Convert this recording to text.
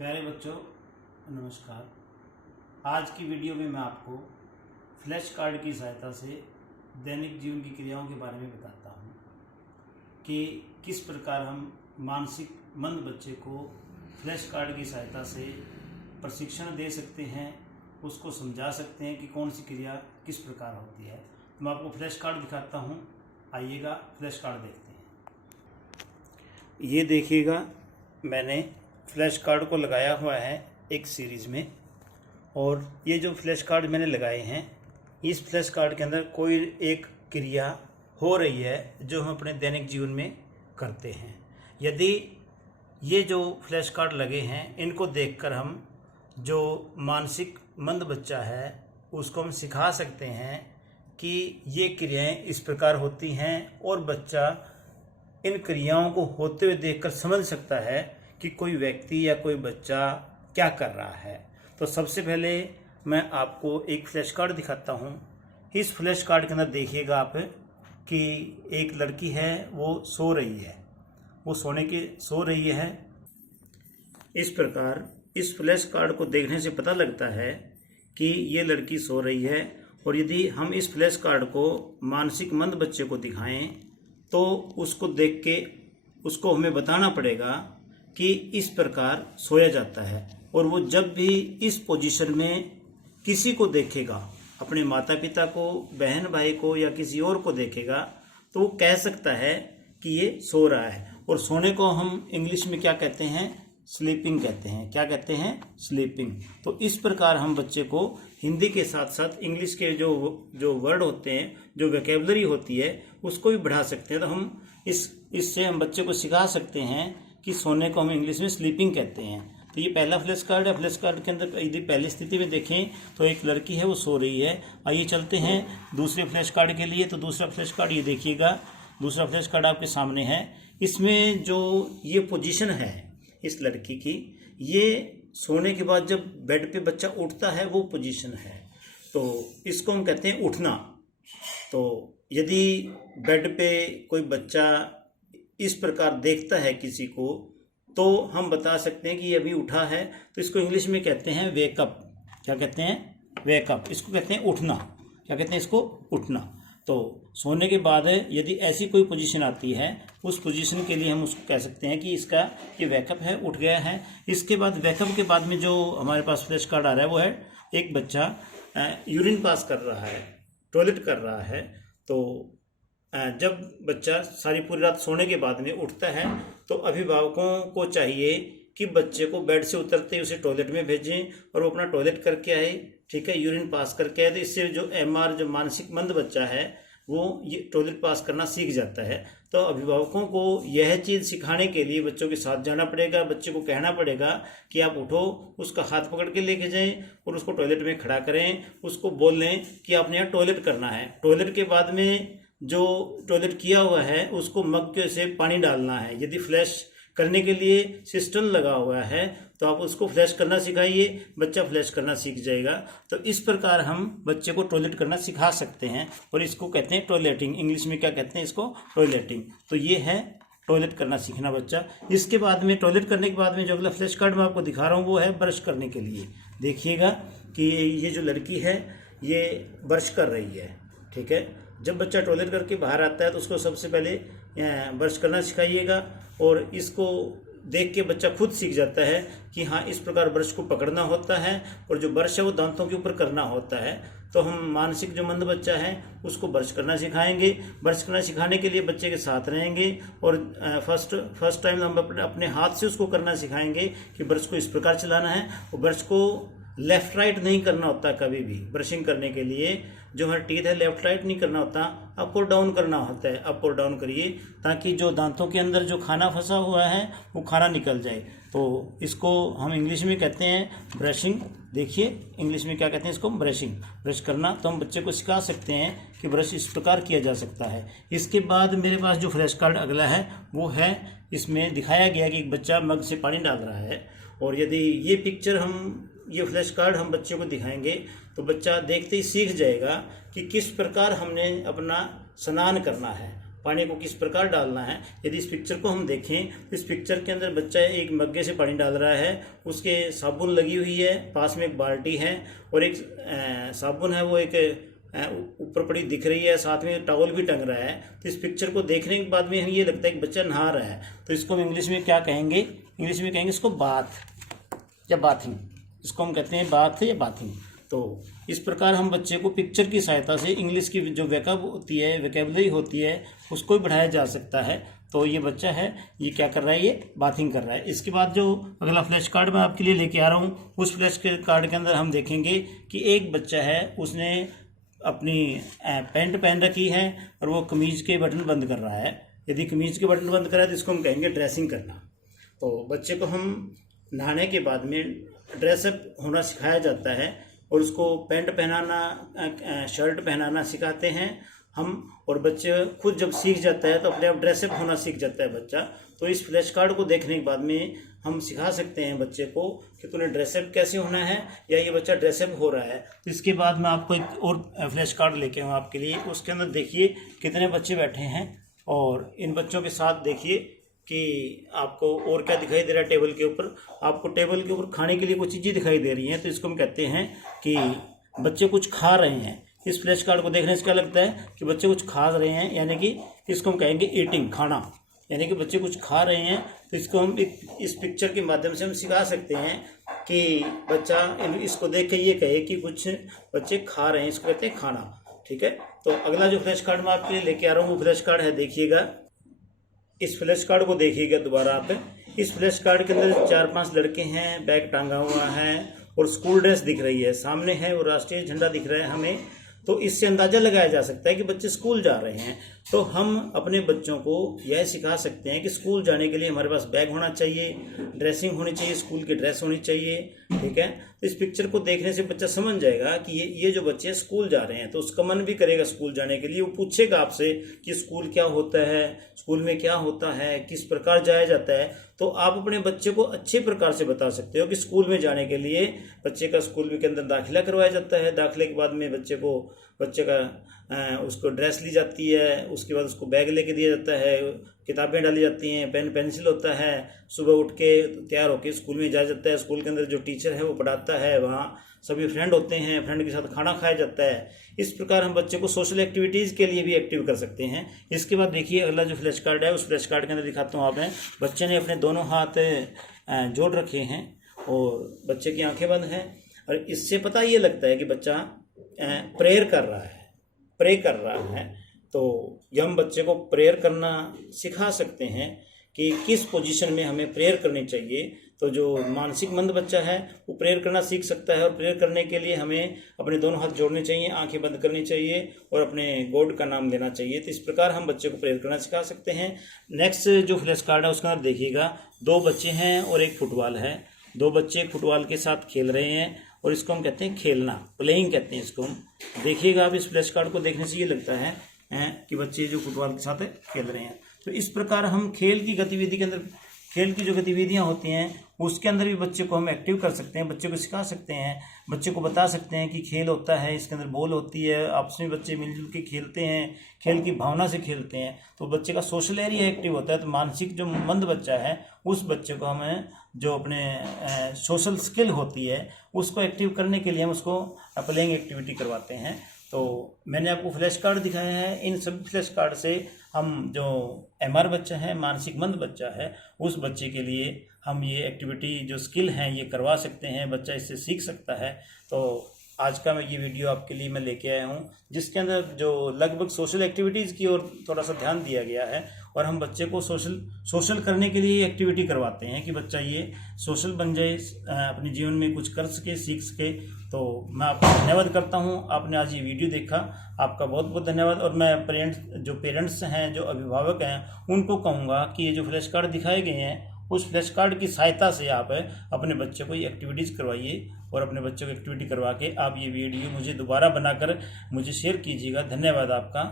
प्यारे बच्चों नमस्कार। आज की वीडियो में मैं आपको फ्लैश कार्ड की सहायता से दैनिक जीवन की क्रियाओं के बारे में बताता हूँ कि किस प्रकार हम मानसिक मंद बच्चे को फ्लैश कार्ड की सहायता से प्रशिक्षण दे सकते हैं, उसको समझा सकते हैं कि कौन सी क्रिया किस प्रकार होती है। तो मैं आपको फ्लैश कार्ड दिखाता हूँ, आइएगा फ्लैश कार्ड देखते हैं। ये देखिएगा, मैंने फ्लैश कार्ड को लगाया हुआ है एक सीरीज़ में, और ये जो फ्लैश कार्ड मैंने लगाए हैं, इस फ्लैश कार्ड के अंदर कोई एक क्रिया हो रही है जो हम अपने दैनिक जीवन में करते हैं। यदि ये जो फ्लैश कार्ड लगे हैं, इनको देखकर हम जो मानसिक मंद बच्चा है उसको हम सिखा सकते हैं कि ये क्रियाएं इस प्रकार होती हैं, और बच्चा इन क्रियाओं को होते हुए देखकर समझ सकता है कि कोई व्यक्ति या कोई बच्चा क्या कर रहा है। तो सबसे पहले मैं आपको एक फ्लैश कार्ड दिखाता हूँ। इस फ्लैश कार्ड के अंदर देखिएगा आप कि एक लड़की है, वो सो रही है, वो सो रही है। इस प्रकार इस फ्लैश कार्ड को देखने से पता लगता है कि ये लड़की सो रही है, और यदि हम इस फ्लैश कार्ड को मानसिक मंद बच्चे को दिखाएं तो उसको देख के उसको हमें बताना पड़ेगा कि इस प्रकार सोया जाता है। और वो जब भी इस पोजीशन में किसी को देखेगा, अपने माता पिता को, बहन भाई को या किसी और को देखेगा, तो वो कह सकता है कि ये सो रहा है। और सोने को हम इंग्लिश में क्या कहते हैं? स्लीपिंग कहते हैं। क्या कहते हैं? स्लीपिंग। तो इस प्रकार हम बच्चे को हिंदी के साथ साथ इंग्लिश के जो वर्ड होते हैं, जो वोकैबुलरी होती है, उसको भी बढ़ा सकते हैं। तो हम इससे हम बच्चे को सिखा सकते हैं कि सोने को हम इंग्लिश में स्लीपिंग कहते हैं। तो ये पहला फ्लैश कार्ड है। फ्लैश कार्ड के अंदर यदि पहली स्थिति में देखें तो एक लड़की है, वो सो रही है। आइए चलते हैं दूसरे फ्लैश कार्ड के लिए। तो दूसरा फ्लैश कार्ड ये देखिएगा, दूसरा फ्लैश कार्ड आपके सामने है। इसमें जो ये पोजीशन है इस लड़की की, ये सोने के बाद जब बेड पे बच्चा उठता है वो पोजीशन है, तो इसको हम कहते हैं उठना। तो यदि बेड पे कोई बच्चा इस प्रकार देखता है किसी को, तो हम बता सकते हैं कि ये अभी उठा है। तो इसको इंग्लिश में कहते हैं वेकअप। क्या कहते हैं? वेकअप। इसको कहते हैं उठना। क्या कहते हैं? इसको उठना। तो सोने के बाद यदि ऐसी कोई पोजीशन आती है, उस पोजीशन के लिए हम उसको कह सकते हैं कि इसका ये वेकअप है, उठ गया है। इसके बाद वेकअप के बाद में जो हमारे पास फ्लैश कार्ड आ रहा है वो है एक बच्चा यूरिन पास कर रहा है, टॉयलेट कर रहा है। तो जब बच्चा सारी पूरी रात सोने के बाद में उठता है, तो अभिभावकों को चाहिए कि बच्चे को बेड से उतरते ही उसे टॉयलेट में भेजें और वो अपना टॉयलेट करके आए, ठीक है, यूरिन पास करके आए। तो इससे जो जो मानसिक मंद बच्चा है वो ये टॉयलेट पास करना सीख जाता है। तो अभिभावकों को यह चीज़ सिखाने के लिए बच्चों के साथ जाना पड़ेगा, बच्चे को कहना पड़ेगा कि आप उठो, उसका हाथ पकड़ के लेके जाएं और उसको टॉयलेट में खड़ा करें, उसको बोल लें कि आपने यहाँ टॉयलेट करना है। टॉयलेट के बाद में जो टॉयलेट किया हुआ है उसको मग से पानी डालना है। यदि फ्लैश करने के लिए सिस्टम लगा हुआ है तो आप उसको फ्लैश करना सिखाइए, बच्चा फ्लैश करना सीख जाएगा। तो इस प्रकार हम बच्चे को टॉयलेट करना सिखा सकते हैं, और इसको कहते हैं टॉयलेटिंग। इंग्लिश में क्या कहते हैं? इसको टॉयलेटिंग। तो ये है टॉयलेट करना सीखना बच्चा। इसके बाद में टॉयलेट करने के बाद में जो अगला फ्लैश कार्ड मैं आपको दिखा रहा हूँ वो है ब्रश करने के लिए। देखिएगा कि ये जो लड़की है ये ब्रश कर रही है, ठीक है। जब बच्चा टॉयलेट करके बाहर आता है तो उसको सबसे पहले ब्रश करना सिखाइएगा, और इसको देख के बच्चा खुद सीख जाता है कि हाँ, इस प्रकार ब्रश को पकड़ना होता है, और जो ब्रश है वो दांतों के ऊपर करना होता है। तो हम मानसिक जो मंद बच्चा है उसको ब्रश करना सिखाएंगे। ब्रश करना सिखाने के लिए बच्चे के साथ रहेंगे, और फर्स्ट टाइम हम अपने हाथ से उसको करना सिखाएंगे कि ब्रश को इस प्रकार चलाना है। और ब्रश को लेफ्ट राइट नहीं करना होता कभी भी। ब्रशिंग करने के लिए जो हमारे टीथ है लेफ्ट राइट नहीं करना होता, अप और डाउन करना होता है। अप और डाउन करिए ताकि जो दांतों के अंदर जो खाना फंसा हुआ है वो खाना निकल जाए। तो इसको हम इंग्लिश में कहते हैं ब्रशिंग। देखिए इंग्लिश में क्या कहते हैं इसको? ब्रशिंग। ब्रश करना। तो हम बच्चे को सिखा सकते हैं कि ब्रश इस प्रकार किया जा सकता है। इसके बाद मेरे पास जो फ्लैश कार्ड अगला है वो है, इसमें दिखाया गया कि एक बच्चा मग से पानी डाल रहा है। और यदि ये फ्लैश कार्ड हम बच्चे को दिखाएंगे तो बच्चा देखते ही सीख जाएगा कि किस प्रकार हमने अपना स्नान करना है। पानी को किस प्रकार डालना है। यदि इस पिक्चर को हम देखें तो इस पिक्चर के अंदर बच्चा एक मग्गे से पानी डाल रहा है, उसके साबुन लगी हुई है, पास में एक बाल्टी है और एक साबुन है वो एक ऊपर पड़ी दिख रही है, साथ में टॉवल भी टंग रहा है। तो इस पिक्चर को देखने के बाद में हमें ये लगता है कि बच्चा नहा रहा है, तो इसको हम इंग्लिश में क्या कहेंगे, इंग्लिश में कहेंगे इसको बाथ या बाथिंग, इसको हम कहते हैं बाथ या बाथिंग। तो इस प्रकार हम बच्चे को पिक्चर की सहायता से इंग्लिश की जो वोकैबुलरी होती है उसको भी बढ़ाया जा सकता है। तो ये बच्चा है, ये क्या कर रहा है, ये बाथिंग कर रहा है। इसके बाद जो अगला फ्लैश कार्ड मैं आपके लिए लेके आ रहा हूँ, उस फ्लैश कार्ड के अंदर हम देखेंगे कि एक बच्चा है, उसने अपनी पैंट पहन रखी है और वो कमीज के बटन बंद कर रहा है। यदि कमीज के बटन बंद कर रहा है तो इसको हम कहेंगे ड्रेसिंग करना। तो बच्चे को हम नहाने के बाद में ड्रेसअप होना सिखाया जाता है और उसको पैंट पहनाना, शर्ट पहनाना सिखाते हैं हम। और बच्चे खुद जब सीख जाता है तो अपने आप ड्रेसअप होना सीख जाता है बच्चा। तो इस फ्लैश कार्ड को देखने के बाद में हम सिखा सकते हैं बच्चे को कि तूने ड्रेसअप कैसे होना है, या ये बच्चा ड्रेसअप हो रहा है। तो इसके बाद मैं आपको एक और फ्लैश कार्ड लेके आऊँ आपके लिए। उसके अंदर देखिए कितने बच्चे बैठे हैं और इन बच्चों के साथ देखिए कि आपको और क्या दिखाई दे रहा है। टेबल के ऊपर आपको टेबल के ऊपर खाने के लिए कुछ चीज़ें दिखाई दे रही हैं, तो इसको हम कहते हैं कि बच्चे कुछ खा रहे हैं। इस फ्लैश कार्ड को देखने से क्या लगता है कि बच्चे कुछ खा रहे हैं, यानी कि इसको हम कहेंगे ईटिंग, खाना, यानी कि बच्चे कुछ खा रहे हैं। तो इसको हम इस पिक्चर के माध्यम से हम सिखा सकते हैं कि बच्चा इसको देख के ये कहे कि कुछ बच्चे खा रहे हैं, इसको कहते हैं खाना। ठीक है, तो अगला जो फ्लैश कार्ड मैं आपके लिए लेके आ रहा हूँ वो फ्लैश कार्ड है, देखिएगा इस फ्लैश कार्ड को देखिएगा दोबारा आप। इस फ्लैश कार्ड के अंदर 4-5 लड़के हैं, बैग टांगा हुआ है और स्कूल ड्रेस दिख रही है, सामने है और राष्ट्रीय झंडा दिख रहा है हमें। तो इससे अंदाज़ा लगाया जा सकता है कि बच्चे स्कूल जा रहे हैं। तो हम अपने बच्चों को यह सिखा सकते हैं कि स्कूल जाने के लिए हमारे पास बैग होना चाहिए, ड्रेसिंग होनी चाहिए, स्कूल की ड्रेस होनी चाहिए। ठीक है, तो इस पिक्चर को देखने से बच्चा समझ जाएगा कि ये जो बच्चे स्कूल जा रहे हैं, तो उसका मन भी करेगा स्कूल जाने के लिए। वो पूछेगा आपसे कि स्कूल क्या होता है, स्कूल में क्या होता है, किस प्रकार जाया जाता है। तो आप अपने बच्चे को अच्छे प्रकार से बता सकते हो कि स्कूल में जाने के लिए बच्चे का स्कूल के अंदर दाखिला करवाया जाता है। दाखिले के बाद में बच्चे का उसको ड्रेस ली जाती है, उसके बाद उसको बैग लेके दिया जाता है, किताबें डाली जाती हैं, पेन पेंसिल होता है। सुबह उठ के तैयार होकर स्कूल में जाया जाता है। स्कूल के अंदर जो टीचर है वो पढ़ाता है, वहाँ सभी फ्रेंड होते हैं, फ्रेंड के साथ खाना खाया जाता है। इस प्रकार हम बच्चे को सोशल एक्टिविटीज़ के लिए भी एक्टिव कर सकते हैं। इसके बाद देखिए अगला जो फ्लैश कार्ड है, उस फ्लैश कार्ड के अंदर दिखाता हूँ। आपने बच्चे ने अपने दोनों हाथ जोड़ रखे हैं और बच्चे की आंखें बंद हैं और इससे पता ये लगता है कि बच्चा प्रेयर कर रहा है, प्रे कर रहा है। तो ये हम बच्चे को प्रेयर करना सिखा सकते हैं कि किस पोजीशन में हमें प्रेयर करनी चाहिए। तो जो मानसिक मंद बच्चा है वो प्रेयर करना सीख सकता है और प्रेयर करने के लिए हमें अपने दोनों हाथ जोड़ने चाहिए, आंखें बंद करनी चाहिए और अपने गॉड का नाम लेना चाहिए। तो इस प्रकार हम बच्चे को प्रेयर करना सिखा सकते हैं। नेक्स्ट जो फ्लैश कार्ड है उसके अंदर देखिएगा 2 बच्चे हैं और एक फुटबॉल है। 2 बच्चे फुटबॉल के साथ खेल रहे हैं और इसको हम कहते हैं खेलना, प्लेइंग कहते हैं इसको हम। देखिएगा आप इस फ्लैश कार्ड को देखने से ये लगता है कि बच्चे जो फुटबॉल के साथ खेल रहे हैं। तो इस प्रकार हम खेल की गतिविधि के अंदर, खेल की जो गतिविधियां होती हैं उसके अंदर भी बच्चे को हम एक्टिव कर सकते हैं, बच्चे को सिखा सकते हैं, बच्चे को बता सकते हैं कि खेल होता है, इसके अंदर बॉल होती है, आपस में बच्चे मिलजुल के खेलते हैं, खेल की भावना से खेलते हैं। तो बच्चे का सोशल एरिया एक्टिव होता है। तो मानसिक जो मंद बच्चा है उस बच्चे को हमें जो अपने सोशल स्किल होती है उसको एक्टिव करने के लिए हम उसको प्लेइंग एक्टिविटी करवाते हैं। तो मैंने आपको फ्लैश कार्ड दिखाया है। इन सभी फ्लैश कार्ड से हम जो MR बच्चा है, मानसिक मंद बच्चा है, उस बच्चे के लिए हम ये एक्टिविटी जो स्किल हैं ये करवा सकते हैं, बच्चा इससे सीख सकता है। तो आज का मैं ये वीडियो आपके लिए मैं लेके आया हूँ जिसके अंदर जो लगभग सोशल एक्टिविटीज़ की ओर थोड़ा सा ध्यान दिया गया है और हम बच्चे को सोशल करने के लिए एक्टिविटी करवाते हैं कि बच्चा ये सोशल बन जाए, अपने जीवन में कुछ कर सके, सीख सके। तो मैं आपका धन्यवाद करता हूँ, आपने आज ये वीडियो देखा, आपका बहुत बहुत धन्यवाद। और मैं पेरेंट्स हैं, जो अभिभावक हैं, उनको कहूँगा कि ये जो फ्लैश कार्ड दिखाए गए हैं उस फ्लैश कार्ड की सहायता से आप अपने बच्चे को ये एक्टिविटीज़ करवाइए और अपने बच्चों को एक्टिविटी करवा के आप ये वीडियो मुझे दोबारा बनाकर मुझे शेयर कीजिएगा। धन्यवाद आपका।